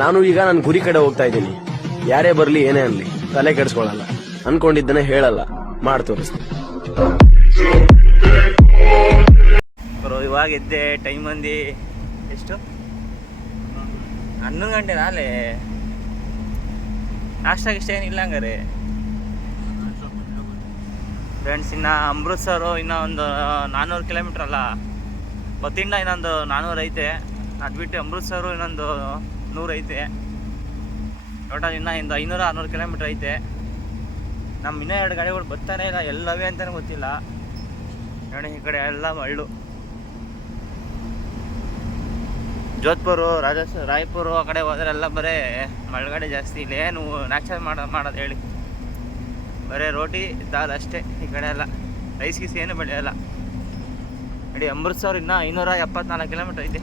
ನಾನು ಈಗ ನನ್ನ ಗುರಿ ಕಡೆ ಹೋಗ್ತಾ ಇದ್ದೀನಿ. ಯಾರೇ ಬರ್ಲಿ ಏನೇ ಅನ್ಲಿ ತಲೆ ಕೆಡಿಸ್ಕೊಳ್ಳಲ್ಲ, ಅನ್ಕೊಂಡಿದ್ದನ್ನೇ ಹೇಳಲ್ಲ, ಮಾಡಿ ತೋರಿಸ್ತೀನಿ. ಇವಾಗ ಎದ್ದೆ, ಟೈಮ್ ಬಂದು ಎಷ್ಟು 11 ಗಂಟೆ ನಾಳೆ. ನಾಷ್ಟಾಗ ಇಷ್ಟ ಏನಿಲ್ಲ ಹಂಗಾರೆ ಫ್ರೆಂಡ್ಸ್. ಇನ್ನು ಅಮೃತ್ಸರು ಇನ್ನೂ ಒಂದು 400 ಕಿಲೋಮೀಟ್ರ್ ಅಲ್ಲ, ಬತ್ತಿಂಡ ಇನ್ನೊಂದು 400 ಐತೆ. ಅದು ಬಿಟ್ಟು ಅಮೃತ್ಸರು ಇನ್ನೊಂದು 100 ಐತೆ. ಟೋಟಲ್ ಇನ್ನೂ 500-600 ಕಿಲೋಮೀಟ್ರ್ ಐತೆ. ನಮ್ಮ ಇನ್ನೂ 2 ಗಾಡಿಗಳು ಬರ್ತಾನೆ ಇಲ್ಲ, ಎಲ್ಲವೇ ಅಂತಲೇ ಗೊತ್ತಿಲ್ಲ ನೋಡಿ. ಈ ಕಡೆ ಎಲ್ಲ ಮಳ್ಳು, ಜೋಧ್ಪುರು, ರಾಯ್ಪುರ ಆ ಕಡೆ ಹೋದ್ರೆ ಎಲ್ಲ ಬರೀ ಮಳೆಗಾಡಿ ಜಾಸ್ತಿ. ಇಲ್ಲೇನು ನ್ಯಾಚುರಲ್ ಮಾಡೋದು ಹೇಳಿ, ಬರೀ ರೋಟಿ ದಾಲ್ ಅಷ್ಟೇ. ಈ ಕಡೆ ಎಲ್ಲ ರೈಸ್ ಗೀಸ್ ಏನು ಬೆಳೆಯಲ್ಲ ನೋಡಿ. ಅಮೃತ್ಸರ್ ಇನ್ನೂ 574 ಕಿಲೋಮೀಟ್ರ್ ಐತೆ.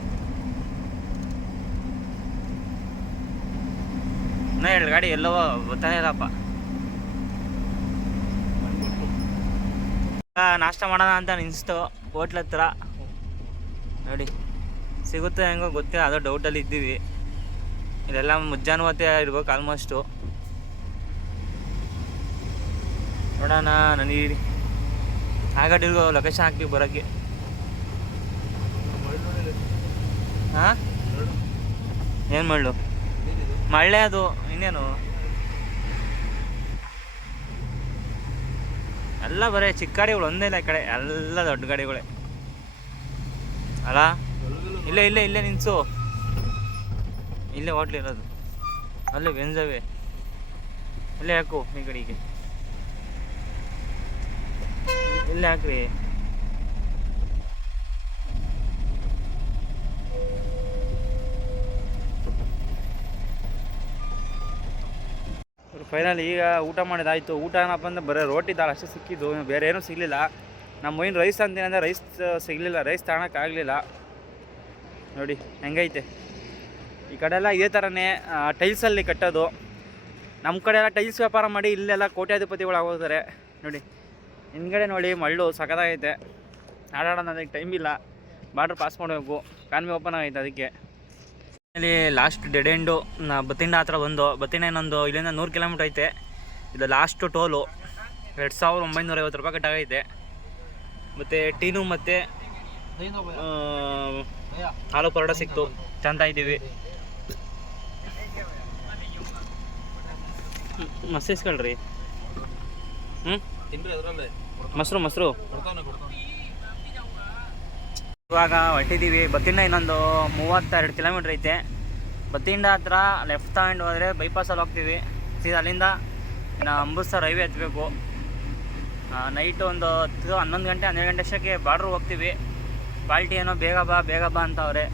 ಇನ್ನೂ 2 ಗಾಡಿ ಎಲ್ಲವೋ ಗೊತ್ತಾನೆ ಇಲ್ಲಪ್ಪ. ನಾಷ್ಟ ಮಾಡೋಣ ಅಂತ ನಿನ್ಸ್ತು ಹೋಟ್ಲ್ ಹತ್ರ ನೋಡಿ. ಸಿಗುತ್ತೆ ಹೆಂಗೋ ಗೊತ್ತಿಲ್ಲ, ಅದೋ ಡೌಟಲ್ಲಿ ಇದ್ದೀವಿ. ಇದೆಲ್ಲ ಮುಂಜಾನೆ ಹೊತ್ತೇ ಇರ್ಬೇಕು ಆಲ್ಮೋಸ್ಟು. ನೋಡೋಣ. ನನಗೆ ಆ ಗಾಡಿಗೂ ಲೊಕೇಶನ್ ಹಾಕ್ತೀವಿ ಬರೋಕ್ಕೆ. ಹಾಂ, ಏನು ಮಳ್ಳು? ಮಳ್ಳೆ ಅದು, ಇನ್ನೇನು ಎಲ್ಲ ಬರೀ ಚಿಕ್ಕ ಗಾಡಿಗಳು ಒಂದೇ ಇಲ್ಲ. ಈ ಕಡೆ ಎಲ್ಲ ದೊಡ್ಡ ಗಾಡಿಗಳೇ ಅಲ್ಲ. ಇಲ್ಲೇ ನಿನ್ಸು, ಇಲ್ಲೇ ಹೋಟ್ಲಿರೋದು, ಅಲ್ಲೇ ಬೆಂಜವೇ, ಇಲ್ಲೇ ಹಾಕು. ಈ ಕಡೆಗೆ ಇಲ್ಲೇ ಹಾಕ್ರಿ. ಫೈನಲ್ ಈಗ ಊಟ ಮಾಡಿದಾಯಿತು. ಊಟ ಏನಪ್ಪ ಅಂದರೆ ಬರೀ ರೋಟಿ ದಾಲ್ ಅಷ್ಟೇ ಸಿಕ್ಕಿದ್ದು, ಬೇರೆ ಏನೂ ಸಿಗಲಿಲ್ಲ. ನಮ್ಮ ಮೈನ್ ರೈಸ್ ಅಂತೀನಿ ಅಂದರೆ ರೈಸ್ ಸಿಗಲಿಲ್ಲ, ರೈಸ್ ತಗೊಳಕ್ಕಾಗಲಿಲ್ಲ ನೋಡಿ. ಹೆಂಗೈತೆ ಈ ಕಡೆ ಎಲ್ಲ ಇದೇ ಥರನೇ ಟೈಲ್ಸಲ್ಲಿ ಕಟ್ಟೋದು. ನಮ್ಮ ಕಡೆ ಎಲ್ಲ ಟೈಲ್ಸ್ ವ್ಯಾಪಾರ ಮಾಡಿ ಇಲ್ಲೆಲ್ಲ ಕೋಟ್ಯಾಧಿಪತಿಗಳು ಆಗೋಗ್ತಾರೆ ನೋಡಿ. ಹಿಂದ್ಗಡೆ ನೋಡಿ ಮಳ್ಳು ಸಖತ್ತಾಗೈತೆ. ಆಡೋಣ, ಅದಕ್ಕೆ ಟೈಮ್ ಇಲ್ಲ, ಬಾರ್ಡ್ರ್ ಪಾಸ್ ಮಾಡಬೇಕು. ಕಾನ್ಮಿ ಓಪನ್ ಆಗೈತೆ ಅದಕ್ಕೆ. ಇಲ್ಲಿ ಲಾಸ್ಟ್ ಡೆಡ್ ಎಂಡು ಬತ್ತಿಂಡ ಹತ್ರ ಬಂದು, ಬತ್ತಿಂಡ ಇನ್ನೊಂದು ಇಲ್ಲಿಂದ 100 ಕಿಲೋಮೀಟ್ರ್ ಐತೆ. ಇದು ಲಾಸ್ಟು ಟೋಲು 2950 ರೂಪಾಯಿ ಕಟ್ಟಾಗೈತೆ. ಮತ್ತು ಟೀನು ಮತ್ತು ಆಲೂ ಪರೋಟ ಸಿಕ್ತು, ಚಂದ ಇದ್ದೀವಿ. ಮಸ್ತ್ ಇಸ್ಕೊಳ್ರಿ. ಮೊಸರು ಇವಾಗ ಹೊಟ್ಟಿದ್ದೀವಿ. ಬತ್ತಿಂಡ ಇನ್ನೊಂದು 32 ಕಿಲೋಮೀಟ್ರ್ ಐತೆ. ಬತ್ತಿಂಡ ಹತ್ರ ಲೆಫ್ಟ್ ತಗೊಂಡು ಹೋದರೆ ಬೈಪಾಸಲ್ಲಿ ಹೋಗ್ತೀವಿ ಸೀದಾ. ಅಲ್ಲಿಂದ ಇನ್ನು ಅಮೃತ್ಸರ್ ಹೈವೇ ಹತ್ತಬೇಕು. ನೈಟು ಒಂದು 11 ಗಂಟೆ 12 ಗಂಟೆ ಅಷ್ಟಕ್ಕೆ ಬಾರ್ಡ್ರ್ ಹೋಗ್ತೀವಿ. ಪಾಲ್ಟಿ ಏನೋ ಬೇಗ ಬಾ ಅಂತವ್ರೆ.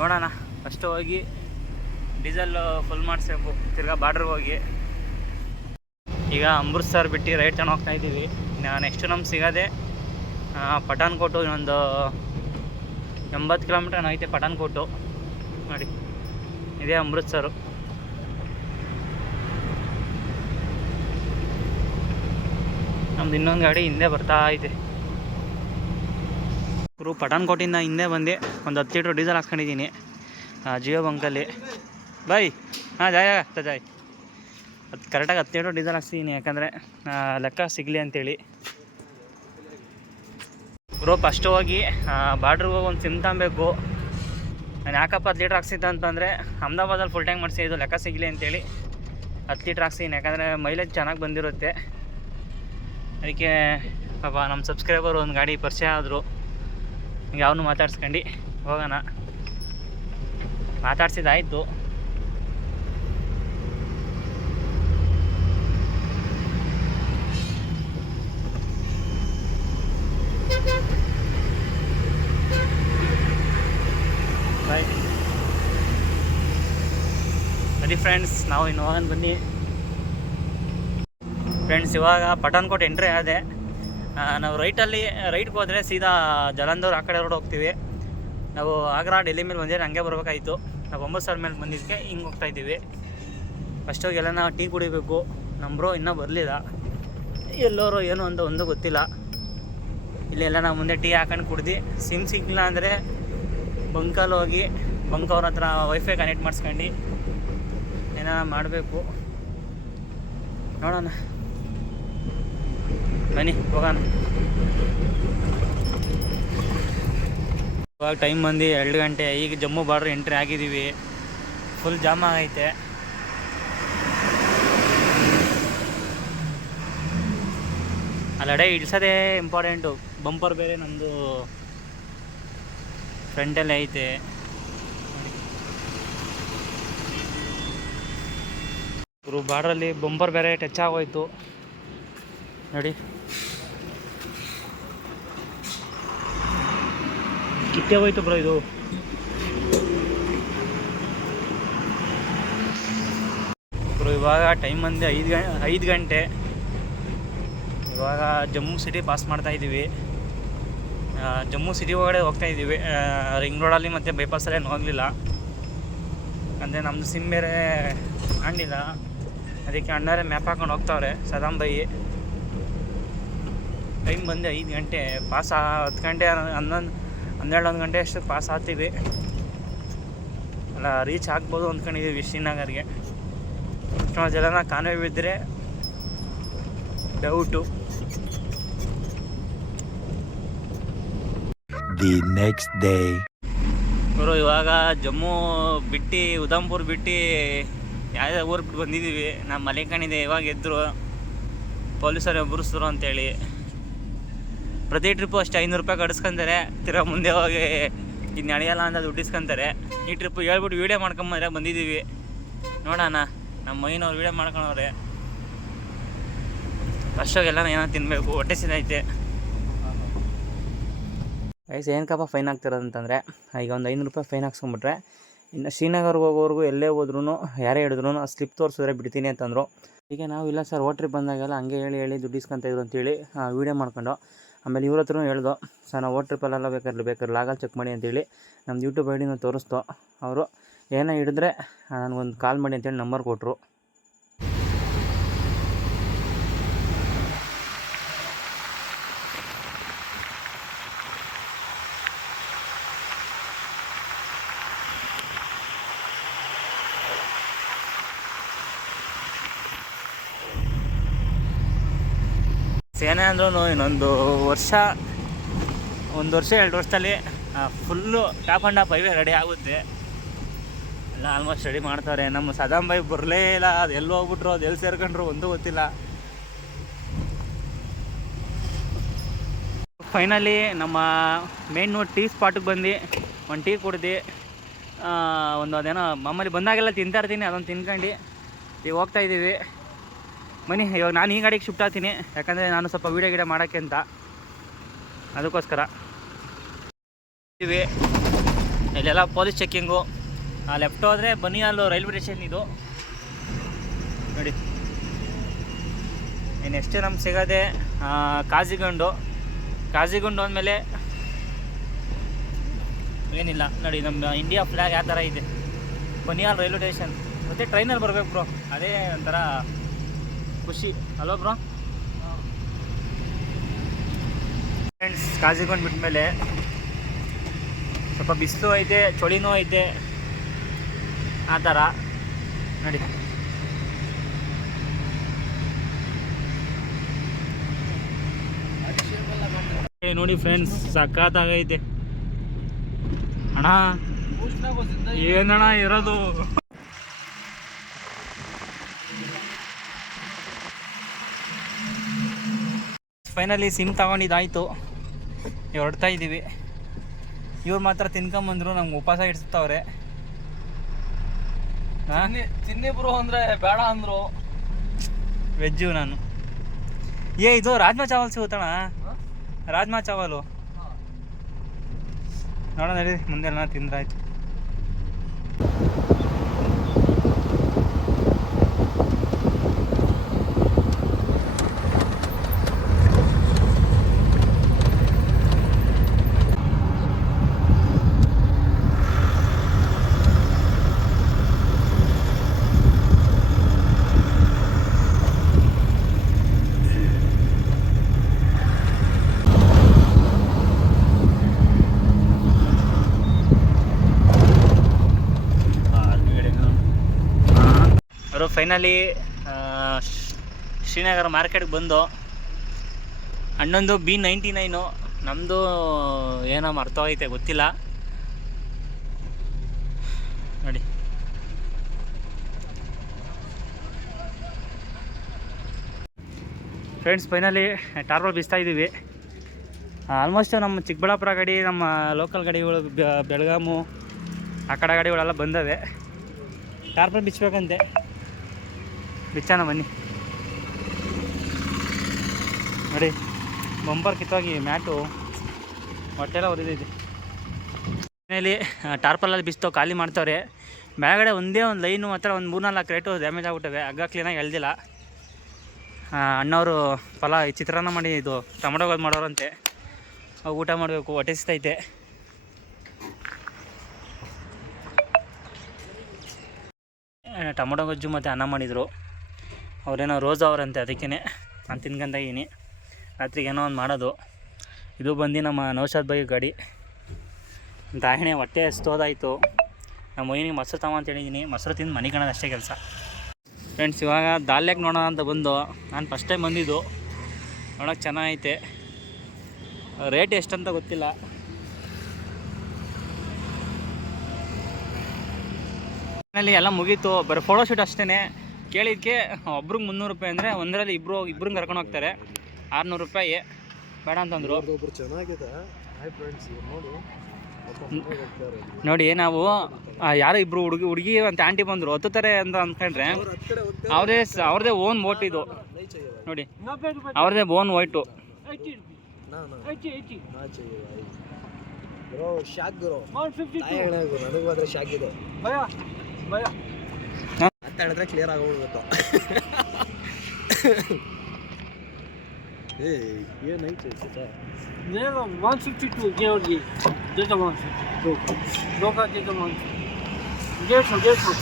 ನೋಡೋಣ, ಫಸ್ಟು ಹೋಗಿ ಡೀಸೆಲ್ ಫುಲ್ ಮಾಡಿಸ್ಬೇಕು, ತಿರ್ಗಾ ಬಾರ್ಡ್ರಿಗೆ ಹೋಗಿ. ಈಗ ಅಮೃತ್ಸರ್ ಬಿಟ್ಟು ರೈಟ್ ತಗೊಂಡು ಹೋಗ್ತಾ ಇದ್ದೀವಿ. ನೆಕ್ಸ್ಟ್ ನಮ್ಗೆ ಸಿಗೋದೆ ಪಠಾನ್ಕೋಟು. ಇನ್ನೊಂದು 80 ಕಿಲೋಮೀಟ್ರ್ ಐತೆ ಪಠಾನ್ಕೋಟು ನೋಡಿ. ಇದೇ ಅಮೃತ್ಸರು. ನಮ್ದು ಇನ್ನೊಂದು ಗಾಡಿ ಹಿಂದೆ ಬರ್ತಾ ಐತೆ. ಪಠಾನ್ಕೋಟಿಂದ ಹಿಂದೆ ಬಂದು ಒಂದು 10 ಲೀಟ್ರ್ ಡೀಸೆಲ್ ಹಾಕ್ಕೊಂಡಿದ್ದೀನಿ ಜಿಯೋ ಬಂಕಲ್ಲಿ. ಬಾಯ್ ಜಾಯ್ ಅದು ಕರೆಕ್ಟಾಗಿ 10 ಲೀಟ್ರ್ ಡೀಸೆಲ್ ಹಾಕ್ಸಿದ್ದೀನಿ, ಯಾಕಂದರೆ ಲೆಕ್ಕ ಸಿಗಲಿ ಅಂತೇಳಿ. ಫಸ್ಟ್ ಹೋಗಿ ಬಾರ್ಡ್ರಿಗೆ ಹೋಗಿ ಒಂದು ಸಿಮ್ ತಗೊಬೇಕು. ನಾನು ಯಾಕಪ್ಪ 10 ಲೀಟ್ರ್ ಹಾಕ್ಸಿದ್ದೆ ಅಂತಂದರೆ ಅಹಮದಾಬಾದಲ್ಲಿ ಫುಲ್ ಟ್ಯಾಂಕ್ ಮಾಡಿಸಿದ್ದು ಲೆಕ್ಕ ಸಿಗಲಿ ಅಂತೇಳಿ 10 ಲೀಟ್ರ್ ಹಾಕ್ಸಿದ್ದೀನಿ. ಯಾಕಂದರೆ ಮೈಲೇಜ್ ಚೆನ್ನಾಗಿ ಬಂದಿರುತ್ತೆ. ಅದಕ್ಕೆ ಪಾಪ ನಮ್ಮ ಸಬ್ಸ್ಕ್ರೈಬರ್ ಒಂದು ಗಾಡಿ ಪರಿಚಯ ಆದರು, ಹಿಂಗೆ ಅವನು ಮಾತಾಡ್ಸ್ಕೊಂಡು ಹೋಗೋಣ. ಮಾತಾಡ್ಸಿದ್ದಾಯಿತು. ಸರಿ ಫ್ರೆಂಡ್ಸ್, ನಾವು ಇನ್ನು ಹೋಗೋಣ ಬನ್ನಿ. ಫ್ರೆಂಡ್ಸ್, ಇವಾಗ ಪಠಾನ್ಕೋಟ್ ಎಂಟ್ರಿ ಆದೆ. ನಾವು ರೈಟ್ಗೆ ಹೋದರೆ ಸೀದಾ ಜಲಂಧರ್ ಆ ಕಡೆ ರೋಡ್ ಹೋಗ್ತೀವಿ. ನಾವು ಆಗ್ರಾ ಡೆಲ್ಲಿ ಮೇಲೆ ಬಂದಿದ್ರೆ ಹಂಗೆ ಬರಬೇಕಾಯಿತು. ನಾವು ಅಮೃತ್ಸರ್ ಮೇಲೆ ಬಂದಿದ್ದಕ್ಕೆ ಹಿಂಗೆ ಹೋಗ್ತಾಯಿದ್ದೀವಿ. ಫಸ್ಟೋಗಿ ಎಲ್ಲ ನಾವು ಟೀ ಕುಡಿಬೇಕು. ನಮ್ಮ ಬ್ರೋ ಇನ್ನೂ ಬರಲಿಲ್ಲ, ಎಲ್ಲೋರು ಏನು ಅಂತ ಒಂದು ಗೊತ್ತಿಲ್ಲ. ಇಲ್ಲೆಲ್ಲ ನಾವು ಮುಂದೆ ಟೀ ಹಾಕೊಂಡು ಕುಡ್ದು ಸಿಮ್ ಸಿಗ್ಲಿಲ್ಲ ಅಂದರೆ ಬಂಕಲ್ಲಿ ಹೋಗಿ ಬಂಕ್ ಅವ್ರ ಹತ್ರ ವೈಫೈ ಕನೆಕ್ಟ್ ಮಾಡಿಸ್ಕೊಂಡು ಏನಾರ ಮಾಡಬೇಕು. ನೋಡೋಣ ಬನ್ನಿ ಹೋಗೋಣ. ಇವಾಗ ಟೈಮ್ ಬಂದು 2 ಗಂಟೆ. ಈಗ ಜಮ್ಮು ಬಾರ್ಡ್ರ್ ಎಂಟ್ರಿ ಆಗಿದ್ದೀವಿ. ಫುಲ್ ಜಾಮ್ ಆಗೈತೆ. ಅಲ್ಲಡೆ ಇಳಿಸೋದೇ ಇಂಪಾರ್ಟೆಂಟು. ಬಂಪರ್ ಬೇರೆ ನಮ್ಮದು ಫ್ರಂಟಲ್ಲೇ ಐತೆ. ಇವರು ಬಾರ್ಡ್ರಲ್ಲಿ ಬಂಪರ್ ಬೇರೆ ಟಚ್ ಆಗೋಯ್ತು ನೋಡಿ. ಕಿತ್ತೇ ಹೋಯ್ತು ಬ್ರೋ ಇದು. ಬ್ರೋ ಇವಾಗ ಟೈಮ್ ಬಂದು 5 ಗಂಟೆ. ಇವಾಗ ಜಮ್ಮು ಸಿಟಿ ಪಾಸ್ ಮಾಡ್ತಾ ಇದ್ದೀವಿ. ಜಮ್ಮು ಸಿಟಿ ಒಳಗಡೆ ಹೋಗ್ತಾ ಇದ್ದೀವಿ. ರಿಂಗ್ ರೋಡಲ್ಲಿ ಮತ್ತು ಬೈಪಾಸಲ್ಲಿ ಏನು ಹೋಗಲಿಲ್ಲ, ಅಂದರೆ ನಮ್ಮದು ಸಿಮ್ ಬೇರೆ ಕಾಣಲಿಲ್ಲ. ಅದಕ್ಕೆ ಅಣ್ಣರೇ ಮ್ಯಾಪ್ ಹಾಕೊಂಡು ಹೋಗ್ತಾವ್ರೆ ಸದಾಮ್ ಬೈ. ಟೈಮ್ ಬಂದು 5 ಗಂಟೆ. ಪಾಸ್ 10 ಗಂಟೆ 11 ಗಂಟೆ ಅಷ್ಟು ಪಾಸ್ ಆಗ್ತೀವಿ. ಅಲ್ಲ ರೀಚ್ ಆಗ್ಬೋದು ಅಂದ್ಕೊಂಡಿದ್ದೀವಿ ಶ್ರೀನಗರ್ಗೆ. ಎಷ್ಟೊಂದು ಜನ ಕಾನ್ವೆ ಬಿದ್ದರೆ ಡೌಟು. The next day. ಇವರು ಇವಾಗ ಜಮ್ಮು ಬಿಟ್ಟು ಉಧಂಪುರ್ ಬಿಟ್ಟು ಯಾವುದೇ ಊರು ಬಿಟ್ಟು ಬಂದಿದ್ದೀವಿ. ನಮ್ಮ ಮಲೆ ಕಾಣಿದೆ. ಇವಾಗ ಎದ್ದರು ಪೊಲೀಸರು ಎಬ್ಬರಿಸಿದ್ರು ಅಂತೇಳಿ. ಪ್ರತಿ ಟ್ರಿಪ್ಪು ಅಷ್ಟು 500 ರೂಪಾಯಿ ಕಡಿಸ್ಕೊಂತಾರೆ. ತಿರ್ಗಾ ಮುಂದೆ ಹೋಗಿ ಇದು ನಡೆಯಲ್ಲ ಅಂತ ದುಡ್ಡು ಇಸ್ಕೊಂತಾರೆ. ಈ ಟ್ರಿಪ್ಪು ಹೇಳ್ಬಿಟ್ಟು ವೀಡಿಯೋ ಮಾಡ್ಕೊಂಬಂದ್ರೆ ಬಂದಿದ್ದೀವಿ. ನೋಡೋಣ, ನಮ್ಮ ಮೈನವ್ರು ವೀಡಿಯೋ ಮಾಡ್ಕೊಳವ್ರೆ. ಅಷ್ಟೋಗೆಲ್ಲ ಏನೋ ತಿನ್ನಬೇಕು, ಹೊಟ್ಟೆ ಸಿದೈತೆ. ವಯಸ್ಸು ಏನಕ್ಕಪ್ಪ ಫೈನ್ ಆಗ್ತಿರೋದು ಅಂತಂದರೆ, ಈಗ ಒಂದು 500 ರೂಪಾಯಿ ಫೈನ್ ಹಾಕ್ಸ್ಕೊಂಬಿಟ್ರೆ ಇನ್ನು ಶ್ರೀನಗರ್ಗೆ ಹೋಗೋವರೆಗೂ ಎಲ್ಲೇ ಹೋದ್ರೂ ಯಾರೇ ಹಿಡಿದ್ರು ಸ್ಲಿಪ್ ತೋರಿಸಿದ್ರೆ ಬಿಡ್ತೀನಿ ಅಂತಂದರು. ಈಗ ನಾವು ಇಲ್ಲ ಸರ್ ಓಟ್ ಟ್ರಿಪ್ ಬಂದಾಗೆಲ್ಲ ಹಂಗೆ ಹೇಳಿ ದುಡ್ಡು ಇಸ್ಕೊಂತಾಯಿದ್ರು ಅಂತೇಳಿ ವೀಡಿಯೋ ಮಾಡ್ಕೊಂಡು ಆಮೇಲೆ ಇವ್ರ ಹತ್ರನೂ ಹೇಳ್ದೋ, ಸರ್ ನಾವು ಓಟ್ ಟ್ರಿಪ್ಪಲ್ಲೆಲ್ಲ ಬೇಕಾದ್ರೆ ಲಾಗಲ್ಲಿ ಚೆಕ್ ಮಾಡಿ ಅಂತೇಳಿ ನಮ್ದು ಯೂಟ್ಯೂಬ್ ಐಡಿನ ತೋರಿಸ್ತೋ. ಅವರು ಏನೋ ಹಿಡಿದ್ರೆ ನನಗೊಂದು ಕಾಲ್ ಮಾಡಿ ಅಂತೇಳಿ ನಂಬರ್ ಕೊಟ್ಟರು. ಏನೇ ಅಂದ್ರೂ ಇನ್ನೊಂದು ವರ್ಷ 1 ವರ್ಷ 2 ವರ್ಷದಲ್ಲಿ full top and top highway ready ಆಗುತ್ತೆ. ಎಲ್ಲ ಆಲ್ಮೋಸ್ಟ್ ರೆಡಿ ಮಾಡ್ತಾರೆ. ನಮ್ಮ ಸದಾಮ್ ಬೈ ಬರಲೇ ಇಲ್ಲ. ಅದು ಎಲ್ಲಿ ಹೋಗ್ಬಿಟ್ರು, ಅದು ಎಲ್ಲಿ ಸೇರ್ಕೊಂಡ್ರು ಒಂದೂ ಗೊತ್ತಿಲ್ಲ. ಫೈನಲಿ ನಮ್ಮ ಮೇನ್ ಟೀ ಸ್ಪಾಟಿಗೆ ಬಂದು ಒಂದು ಟೀ ಕುಡ್ದು ಒಂದು ಅದೇನೋ ಮಾಮೂಲಿ ಬಂದಾಗೆಲ್ಲ ತಿಂತಾ ಇರ್ತೀನಿ, ಅದೊಂದು ತಿನ್ಕೊಂಡು ಈಗ ಹೋಗ್ತಾಯಿದ್ದೀವಿ. ಬನ್ನಿ, ಇವಾಗ ನಾನು ಈ ಗಾಡಿಗೆ ಶಿಫ್ಟ್ ಆಗ್ತೀನಿ. ಯಾಕಂದರೆ ನಾನು ಸ್ವಲ್ಪ ವೀಡಿಯೋ ಮಾಡೋಕ್ಕೆ ಅಂತ, ಅದಕ್ಕೋಸ್ಕರ ಇಲ್ಲೆಲ್ಲ ಪೊಲೀಸ್ ಚೆಕ್ಕಿಂಗು. ಲೆಫ್ಟ್ ಹೋದರೆ ಬನಿಯಾಲು ರೈಲ್ವೆ ಸ್ಟೇಷನ್ ಇದು ನೋಡಿ. ನೆಕ್ಸ್ಟ್ ನಮ್ಗೆ ಸಿಗೋದೆ ಕಾಜಿಗುಂಡು ಅಂದಮೇಲೆ ಏನಿಲ್ಲ ನೋಡಿ, ನಮ್ಮ ಇಂಡಿಯಾ ಫ್ಲ್ಯಾಗ್ ಯಾವ ಥರ ಇದೆ. ಬನಿಯಾಲ್ ರೈಲ್ವೆ ಸ್ಟೇಷನ್. ಮತ್ತು ಟ್ರೈನಲ್ಲಿ ಬರ್ಬೇಕು ಬ್ರೋ, ಅದೇ ಒಂಥರ ಖುಷಿ ಅಲ್ವಾ ಬ್ರೋ. ಫ್ರೆಂಡ್ಸ್, ಕಾಜಿಗುಂಡ್ ಬಿಟ್ಮೇಲೆ ಸ್ವಲ್ಪ ಬಿಸಿಲು ಐತೆ, ಚಳಿನೂ ಐತೆ, ಆ ಥರ ನೋಡಿ. ನೋಡಿ ಫ್ರೆಂಡ್ಸ್, ಸಖತ್ತಾಗೈತೆ ಅಣ್ಣ. ಏನಣ್ಣ ಇರೋದು. ಫೈನಲಿ ಸಿಮ್ ತಗೊಂಡಿದ್ದಾಯಿತು. ಹೊರಡ್ತಾ ಇದ್ದೀವಿ. ಇವ್ರು ಮಾತ್ರ ತಿನ್ಕೊಂಬಂದ್ರು, ನಮ್ಗೆ ಉಪವಾಸ ಇಡ್ಸ್ತಾವ್ರೆ. ತಿನ್ನಿ ಬ್ರೋ ಅಂದರೆ ಬೇಡ ಅಂದರು. ವೆಜ್ಜು ನಾನು. ಇದು ರಾಜ್ಮಾ ಚಾವಲ್ ಸಿಗುತ್ತಣ್ಣ, ರಾಜ್ಮಾ ಚಾವಲು. ನೋಡೋಣ ನಡಿ, ಮುಂದೆ ಎಲ್ಲ ತಿಂದ್ರಾಯ್ತು. ಅವರು ಫೈನಲಿ ಶ್ರೀನಗರ ಮಾರ್ಕೆಟ್ಗೆ ಬಂದು ಅಣ್ಣೊಂದು B99 ನಮ್ಮದು ಏನೋ ಮರ್ತೋಗೈತೆ ಗೊತ್ತಿಲ್ಲ ನೋಡಿ. ಫ್ರೆಂಡ್ಸ್ ಫೈನಲಿ ಟಾರ್ಪಲ್ ಬೀಸ್ತಾ ಇದ್ದೀವಿ. ಆಲ್ಮೋಸ್ಟ್ ನಮ್ಮ ಚಿಕ್ಕಬಳ್ಳಾಪುರ ಗಾಡಿ, ನಮ್ಮ ಲೋಕಲ್ ಗಾಡಿಗಳು, ಬೆಳಗಾಮು ಆ ಕಡೆ ಗಾಡಿಗಳೆಲ್ಲ ಬಂದವೆ. ಟಾರ್ಪಲ್ ಬಿಚ್ಚಬೇಕಂತೆ, ಬಿಚ್ಚೋಣ ಬನ್ನಿ. ನೋಡಿ ಬಂಪರ್ ಕಿತ್ತೋಗಿ ಮ್ಯಾಟು ಹೊಟ್ಟೆಲ್ಲ ಹೊರಿದೈತೆ. ಮನೇಲಿ ಟಾರ್ಪಲಲ್ಲಿ ಬಿಸ್ತು ಖಾಲಿ ಮಾಡ್ತವ್ರೆ. ಮೇಲ್ಗಡೆ ಒಂದೇ ಒಂದು ಲೈನು ಮಾತ್ರ ಒಂದು 3-4 ರೇಟು ಡ್ಯಾಮೇಜ್ ಆಗ್ಬಿಟ್ಟವೆ. ಹಗ್ಗ ಕ್ಲೀನಾಗಿ ಎಳ್ದಿಲ್ಲ. ಅಣ್ಣವರು ಫಲ ಚಿತ್ರಾನ್ನ ಮಾಡಿ ಇದು ಟೊಮೊಟೊ ಗೊಜ್ಜು ಮಾಡೋರಂತೆ. ಊಟ ಮಾಡಬೇಕು, ಹೊಟ್ಟೆ ಸಿಸ್ತೈತೆ. ಟೊಮೊಟೊ ಗೊಜ್ಜು ಮತ್ತು ಅನ್ನ ಮಾಡಿದರು. ಅವರೇನೋ ರೋಸ್ ಅವರಂತೆ, ಅದಕ್ಕೇ ನಾನು ತಿನ್ಕೊಂತಾಗಿದ್ದೀನಿ. ರಾತ್ರಿಗೆ ಏನೋ ಒಂದು ಮಾಡೋದು. ಇದು ಬಂದು ನಮ್ಮ ನೌಶಾದ್ ಬೈ ಗಾಡಿ. ದಾಹಿಣೆ ಹೊಟ್ಟೆ ಹಸ್ತೋದಾಯಿತು. ನಮ್ಮ ಮೊಯ್ನಿಗೆ ಮೊಸರು ತಗೋ ಅಂತ ಹೇಳಿದ್ದೀನಿ. ಮೊಸರು ತಿಂದು ಮನೆ ಕಾಣೋದು ಅಷ್ಟೇ ಕೆಲಸ. ಫ್ರೆಂಡ್ಸ್ ಇವಾಗ ದಾಲ್ಯಾಗ ನೋಡೋಣ ಅಂತ ಬಂದು, ನಾನು ಫಸ್ಟ್ ಟೈಮ್ ಬಂದಿದ್ದು. ನೋಡೋಕೆ ಚೆನ್ನಾಗೈತೆ. ರೇಟ್ ಎಷ್ಟಂತ ಗೊತ್ತಿಲ್ಲ. ಮನೇಲಿ ಎಲ್ಲ ಮುಗೀತು, ಬರೀ ಫೋಟೋಶೂಟ್ ಅಷ್ಟೇ. ಕೇಳಿದ್ದಕ್ಕೆ ಒಬ್ರಿಗೆ 300 ರೂಪಾಯಿ ಅಂದರೆ ಒಂದರಲ್ಲಿ ಇಬ್ಬರನ್ನ ಕರ್ಕೊಂಡು ಹೋಗ್ತಾರೆ. 600 ರೂಪಾಯಿ ಬೇಡ ಅಂತಂದರು. ನೋಡಿ ನಾವು ಯಾರೋ ಇಬ್ಬರು ಹುಡುಗಿ ಅಂತ ಆಂಟಿ ಬಂದರು, ಹತ್ತುತ್ತಾರೆ ಅಂತ ಅಂದ್ಕೊಂಡ್ರೆ ಅವ್ರದ್ದೇ ಓನ್ ಬೋಟ್ ಇದು. ನೋಡಿ ಅವ್ರದ್ದೇ ಓನ್ ವೈಟು. ಅಂತ ಹೇಳಿದ್ರೆ ಕ್ಲಿಯರ್ ಆಗೋಗ್ಬೇಕು. ಏನೈತೆ 152 Georgi. Где-то 152. Дока где-то 152. Где-то.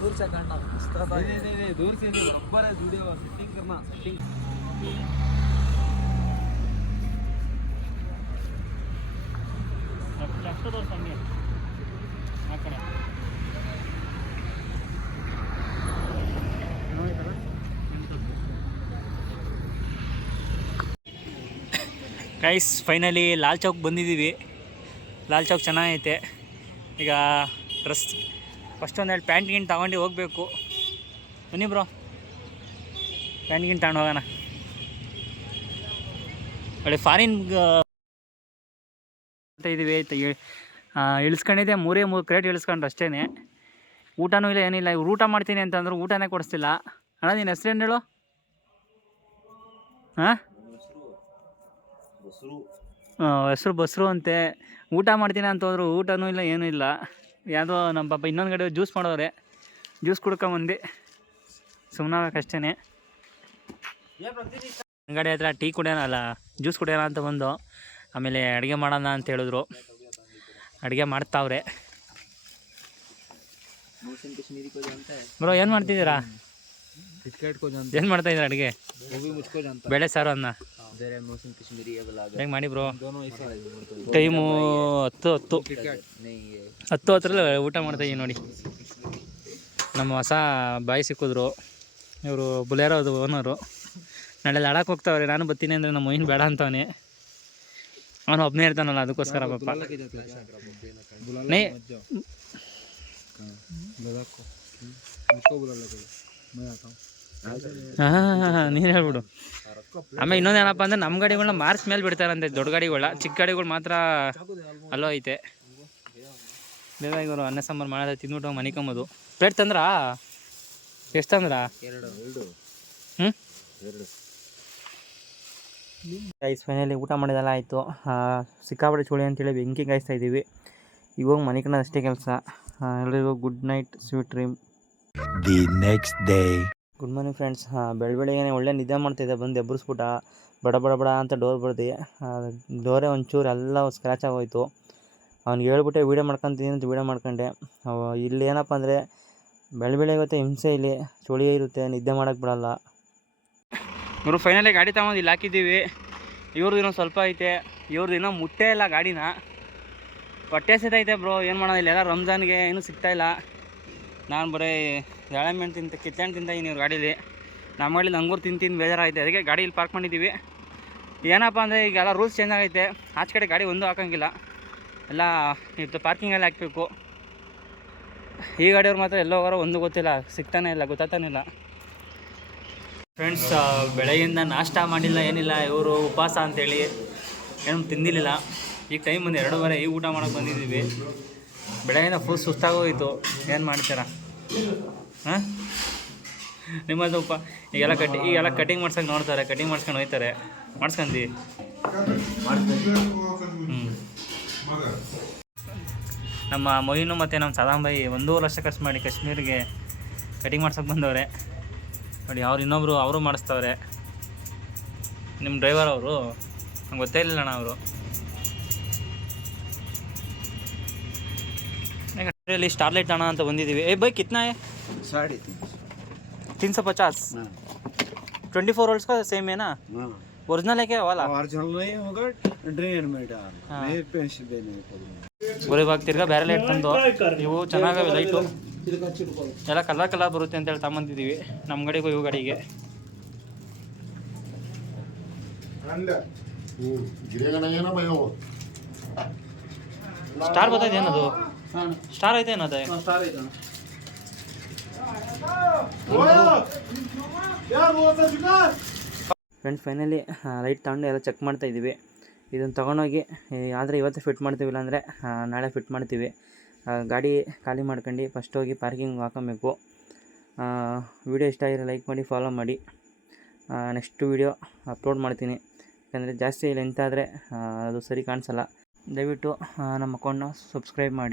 दूर से काटना, नहीं, दूर से नहीं, ऊपर है वीडियो सेटिंग करना, setting. Guys finally Lal Chowk ಬಂದಿದ್ದೀವಿ. ಲಾಲ್ ಚೌಕ್ ಚೆನ್ನಾಗೈತೆ. ಈಗ ಡ್ರೆಸ್ ಫಸ್ಟ್ ಒಂದೆರಡು ಪ್ಯಾಂಟ್ ಗಿಂಟ್ ತಗೊಂಡು ಹೋಗಬೇಕು. ಬನ್ನಿ ಬ್ರೋ, ಪ್ಯಾಂಟ್ ಗಿಂಟ್ ತಗೊಂಡು ಹೋಗೋಣ. ಒಳ್ಳೆ ಫಾರಿನ್ ಅಂತ ಇದ್ದೀವಿ. ಇಳಿಸ್ಕೊಂಡಿದ್ದೆ 3 ಕ್ರೇಟ್ ಇಳಿಸ್ಕೊಂಡ್ರು ಅಷ್ಟೇ. ಊಟನೂ ಇಲ್ಲ, ಏನಿಲ್ಲ. ಇವ್ರು ಊಟ ಮಾಡ್ತೀನಿ ಅಂತಂದ್ರು, ಊಟನೇ ಕೊಡಿಸ್ತಿಲ್ಲ. ಅಣ್ಣ ನಿನ್ನ ಹೆಸ್ರೇನು ಹೇಳು? ಹಾಂ, ಹೆಸ್ರು ಬಸ್ರು ಅಂತೆ. ಊಟ ಮಾಡ್ತೀನಿ ಅಂತ ಹೋದ್ರು, ಊಟನೂ ಇಲ್ಲ, ಏನೂ ಇಲ್ಲ. ಯಾವುದೋ ನಮ್ಮ ಪಾಪ ಇನ್ನೊಂದು ಕಡೆ ಜ್ಯೂಸ್ ಮಾಡೋರೆ, ಜ್ಯೂಸ್ ಕುಡ್ಕೊಂಬಂದು ಸುಮ್ಮನಾಗಕ್ಕಷ್ಟೇ. ಅಂಗಡಿ ಹತ್ರ ಟೀ ಕುಡಿಯೋಣ, ಅಲ್ಲ ಜ್ಯೂಸ್ ಕುಡಿಯೋಣ ಅಂತ ಬಂದು, ಆಮೇಲೆ ಅಡುಗೆ ಮಾಡೋಣ ಅಂತ ಹೇಳಿದ್ರು. ಅಡುಗೆ ಮಾಡ್ತಾವ್ರೆ. ಬ್ರೋ ಏನು ಮಾಡ್ತಿದ್ದೀರಾ? ಏನು ಮಾಡ್ತಾಯಿದ್ದೀರಾ ಅಡುಗೆ? ಬೇಳೆ ಸಾರು ಅನ್ನ ಹೇಗೆ ಮಾಡಿ ಬ್ರೋ? ಟೈಮು 10:10 ಊಟ ಮಾಡ್ತಾಯಿದ್ದೀವಿ ನೋಡಿ. ನಮ್ಮ ಹೊಸ ಬಾಯಿ ಸಿಕ್ಕಿದ್ರು, ಇವರು ಬುಲೇರೋದು ಓನರು. ನಾಳೆ ಲಡಾಖ್ ಹೋಗ್ತಾವ್ರೆ. ನಾನು ಬರ್ತೀನಿ ಅಂದರೆ ನಮ್ಮ ಮೊಯ್ನ್ ಬೇಡ ಅಂತವನೇ. ಅವನು ಒಬ್ಬನೇ ಇರ್ತಾನಲ್ಲ, ಅದಕ್ಕೋಸ್ಕರ ಪಾಪ. ನೀನು ಹೇಳ್ಬಿಡು. ಆಮೇಲೆ ಇನ್ನೊಂದೇನಪ್ಪ ಅಂದರೆ, ನಮ್ಮ ಗಾಡಿಗಳನ್ನ ಮಾರ್ಕ್ಸ್ ಮೇಲೆ ಬಿಡ್ತಾರಂತೆ, ದೊಡ್ಡ ಗಾಡಿಗಳ. ಚಿಕ್ಕ ಗಾಡಿಗಳು ಮಾತ್ರ ಅಲ್ಲೋ ಐತೆ. ಬೇಗ ಇವರು ಅನ್ನ ಸಾಂಬಾರು ಮಾಡೋದು ತಿಂದ್ಬಿಟ್ಟು ಮನಿಕೊಂಬೋದು. ಪ್ಲೇಟ್ ತಂದ್ರಾ? ಎಷ್ಟು ತಂದ್ರ? 2. ಗೈಸ್ ಫೈನಲಿ ಊಟ ಮಾಡಿದೆಲ್ಲ ಆಯಿತು. ಸಿಕ್ಕಾಪಟ್ಟೆ ಚೂಳಿ ಅಂತೇಳಿ ಬೆಂಕಿ ಕಾಯಿಸ್ತಾ ಇದ್ದೀವಿ. ಇವಾಗ ಮನೆ ಕಡೆ ಅಷ್ಟೇ ಕೆಲಸ. ಎಲ್ಲರಿಗೂ good night, sweet dream. The next day. Good morning friends. ಬೆಳಗ್ಗೆ ಒಳ್ಳೆ ನಿದ್ದೆ ಮಾಡ್ತಿದ್ದೆ, ಬಂದು ಎಬ್ಬರಿಸ್ಬಿಟ್ಟ. ಬಡ ಅಂತ ಡೋರ್ ಬರ್ದು. ಡೋರೇ ಒಂಚೂರು ಎಲ್ಲ ಸ್ಕ್ರ್ಯಾಚ್ ಆಗೋಯ್ತು. ಅವ್ನಿಗೆ ಹೇಳ್ಬಿಟ್ಟೆ ವೀಡಿಯೋ ಮಾಡ್ಕೊತೀನಿ ಅಂತ ವೀಡಿಯೋ ಮಾಡ್ಕೊಂಡೆ. ಇಲ್ಲಿ ಏನಪ್ಪ ಅಂದರೆ ಬೆಳಗ್ಗೆ ಇವತ್ತು ಹಿಂಸೆ. ಇಲ್ಲಿ ಚಳಿ ಇರುತ್ತೆ, ನಿದ್ದೆ ಮಾಡೋಕ್ಕೆ ಬಿಡಲ್ಲ. ಇವರು ಫೈನಲಿ ಗಾಡಿ ತಗೊಂಡು ಇಲ್ಲಿ ಹಾಕಿದ್ದೀವಿ. ಇವ್ರದ್ದು ಇನ್ನೊಂದು ಸ್ವಲ್ಪ ಐತೆ, ಇವ್ರದ್ದು ಇನ್ನೂ ಮುಟ್ಟೇ ಇಲ್ಲ ಗಾಡಿನ. ಹೊಟ್ಟೆ ಸಿತೈತೆ ಬ್ರೋ, ಏನು ಮಾಡೋದು, ಇಲ್ಲೆಲ್ಲ ರಂಜಾನ್ಗೆ ಏನೂ ಸಿಗ್ತಾಯಿಲ್ಲ. ನಾನು ಬರೀ ದಾಳಿಂಬೆ ಕಿತ್ತಣ್ಣು ತಿಂತಾಯಿದ್ದೀನಿ ಇವ್ರ ಗಾಡೀಲಿ. ನಮ್ಮ ಗಾಡೀಲಿ ಅಂಗೂರು ತಿಂದು ಬೇಜಾರಾಗೈತೆ, ಅದಕ್ಕೆ ಗಾಡಿ ಇಲ್ಲಿ ಪಾರ್ಕ್ ಮಾಡಿದ್ದೀವಿ. ಏನಪ್ಪ ಅಂದರೆ ಈಗೆಲ್ಲ ರೂಲ್ಸ್ ಚೇಂಜ್ ಆಗೈತೆ, ಆಚೆ ಕಡೆ ಗಾಡಿ ಒಂದೂ ಹಾಕೋಂಗಿಲ್ಲ, ಎಲ್ಲ ಇದು ಪಾರ್ಕಿಂಗಲ್ಲಿ ಹಾಕಬೇಕು. ಈ ಗಾಡಿಯವ್ರು ಮಾತ್ರ ಎಲ್ಲೋ ಹೋಗೋರು ಒಂದು ಗೊತ್ತಿಲ್ಲ, ಸಿಗ್ತಾನೆ ಇಲ್ಲ, ಗೊತ್ತಾಗ್ತಾನೆ ಇಲ್ಲ. ಫ್ರೆಂಡ್ಸ್, ಬೆಳಗ್ಗಿಂದ ನಾಷ್ಟ ಮಾಡಿಲ್ಲ ಏನಿಲ್ಲ, ಇವರು ಉಪವಾಸ ಅಂತೇಳಿ ಏನು ತಿಂದಿಲ್ಲ. ಈಗ ಟೈಮ್ ಬಂದು 2:30, ಈಗ ಊಟ ಮಾಡೋಕ್ಕೆ ಬಂದಿದ್ದೀವಿ. ಬೆಳಗ್ಗಿಂದ ಫುಲ್ ಸುಸ್ತಾಗೋಯಿತು, ಏನು ಮಾಡ್ತೀರಾ? ಹಾಂ, ನಿಮ್ಮದು ಈಗೆಲ್ಲ ಕಟಿಂಗ್ ಮಾಡ್ಸೋಕೆ ನೋಡ್ತಾರೆ, ಕಟಿಂಗ್ ಮಾಡ್ಸ್ಕೊಂಡು ಹೋಗ್ತಾರೆ. ಮಾಡ್ಸ್ಕೊಂಡಿ. ನಮ್ಮ ಮೊಯ್ನು ಮತ್ತು ನಮ್ಮ ಸದಾಮ್ ಭಾಯಿ 1.5 ಲಕ್ಷ ಖರ್ಚು ಮಾಡಿ ಕಾಶ್ಮೀರಿಗೆ ಕಟಿಂಗ್ ಮಾಡ್ಸೋಕೆ ಬಂದವ್ರೆ ನೋಡಿ. ಇನ್ನೊಬ್ಬರು ಅವರು ಮಾಡಿಸ್ತವ್ರೆ, ನಿಮ್ಮ ಡ್ರೈವರ್ ಅವರು. ನಂಗೆ ಗೊತ್ತೇ ಇರಲಿಲ್ಲ ಅಣ್ಣ ಅವರು. ಇಲ್ಲಿ ಸ್ಟಾರ್ಲೈಟ್ ಅಣ್ಣ ಅಂತ ಬಂದಿದ್ದೀವಿ. ಬೈ ಕಿತ್ನಾ है? 350. 24 वोल्ट्स का सेम है ना? ओरिजिनल है क्या वाला? ओरिजिनल नहीं होगा, ड्रेन में डाल नहीं पैसे देने ಗೋರಿ ಭಾಗ ತಿರ್ಗಾ ಬೇರೆ ಲೈಟ್ ತಂದು ಇವು ಚೆನ್ನಾಗವೆ ಲೈಟು, ಎಲ್ಲ ಕಲರ್ ಬರುತ್ತೆ ಅಂತೇಳಿ ತಗೊಂಬಂದಿದ್ದೀವಿ ನಮ್ಮ ಗಾಡಿಗೂ ಇವು ಗಾಡಿಗೆ. ಸ್ಟಾರ್ ಗೊತ್ತಾಯ್ತು ಏನದು? ಸ್ಟಾರ್ ಐತೆ ಏನದು? ಫ್ರೆಂಡ್ಸ್, ಫೈನಲಿ ಲೈಟ್ ತಗೊಂಡು ಎಲ್ಲ ಚೆಕ್ ಮಾಡ್ತಾ ಇದ್ದೀವಿ. ಇದನ್ನು ತೊಗೊಂಡೋಗಿ ಆದರೆ ಇವತ್ತು ಫಿಟ್ ಮಾಡ್ತೀವಿ, ಇಲ್ಲಾಂದರೆ ನಾಳೆ ಫಿಟ್ ಮಾಡ್ತೀವಿ. ಗಾಡಿ ಖಾಲಿ ಮಾಡ್ಕೊಂಡು ಫಸ್ಟ್ ಹೋಗಿ ಪಾರ್ಕಿಂಗ್ ಹಾಕೊಬೇಕು. ವಿಡಿಯೋ ಇಷ್ಟ ಆಗಿರೋ ಲೈಕ್ ಮಾಡಿ, ಫಾಲೋ ಮಾಡಿ. ನೆಕ್ಸ್ಟ್ ವಿಡಿಯೋ ಅಪ್ಲೋಡ್ ಮಾಡ್ತೀನಿ, ಯಾಕಂದರೆ ಜಾಸ್ತಿ ಲೆಂತ್ ಆದರೆ ಅದು ಸರಿ ಕಾಣಿಸಲ್ಲ. ದಯವಿಟ್ಟು ನಮ್ಮ ಅಕೌಂಟ್ನ ಸಬ್ಸ್ಕ್ರೈಬ್ ಮಾಡಿ.